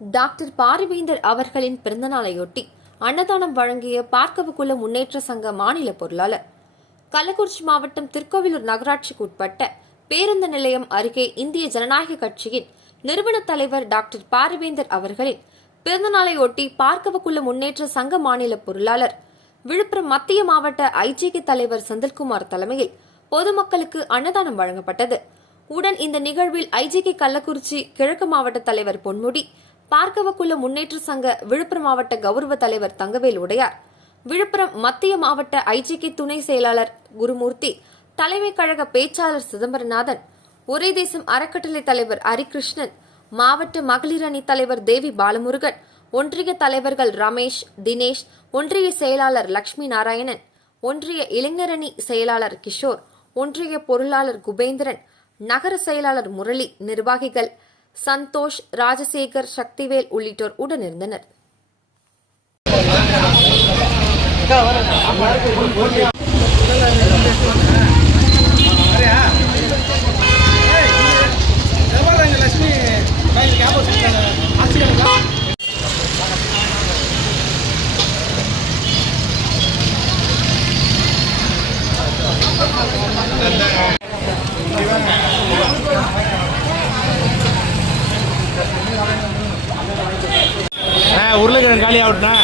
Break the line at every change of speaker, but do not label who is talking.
Doctor Parivendhar அவர்களின் பிறந்தநாளையொட்டி அன்னதானம் வழங்கிய பார்க்கவுக்குள்ள முன்னேற்ற சங்க மாநில பொருளாளர். கள்ளக்குறிச்சி மாவட்டம் திருக்கோவிலூர் நகராட்சிக்கு உட்பட்ட பேருந்து நிலையம் அருகே இந்திய ஜனநாயக கட்சியின் நிறுவன தலைவர் டாக்டர் பாரிவேந்தர் அவர்களின் பிறந்தநாளையொட்டி பார்க்கவுக்குள்ள முன்னேற்ற சங்க மாநில பொருளாளர். விழுப்புரம் மத்திய மாவட்ட ஐஜிகே தலைவர் செந்தில்குமார் தலைமையில் பொதுமக்களுக்கு அன்னதானம் வழங்கப்பட்டது. உடன் இந்த நிகழ்வில் ஐஜிகே கள்ளக்குறிச்சி கிழக்கு மாவட்ட தலைவர் பொன்முடி பார்க்கவக்குள்ள முன்னேற்ற சங்க விழுப்புரம் மாவட்ட கௌரவ தலைவர் தங்கவேல் உடையார் விழுப்புரம் மத்திய மாவட்ட ஐஜிகே துணை செயலாளர் குருமூர்த்தி தலைமை கழக பேச்சாளர் சிதம்பரநாதன் ஒரே தேசம் அறக்கட்டளை தலைவர் ஹரிகிருஷ்ணன் மாவட்ட மகளிர் அணி தலைவர் தேவி பாலமுருகன் ஒன்றிய தலைவர்கள் ரமேஷ் தினேஷ் ஒன்றிய செயலாளர் லட்சுமி நாராயணன் ஒன்றிய இளைஞரணி செயலாளர் கிஷோர் ஒன்றிய பொருளாளர் குபேந்திரன் நகர செயலாளர் முரளி நிர்வாகிகள் சந்தோஷ் ராஜசேகர் சக்திவேல் உள்ளிட்டோர் உடனிருந்தனர்
Gracias.
உருளைக்கிழங்கு காலி ஆகட்டுண்ணா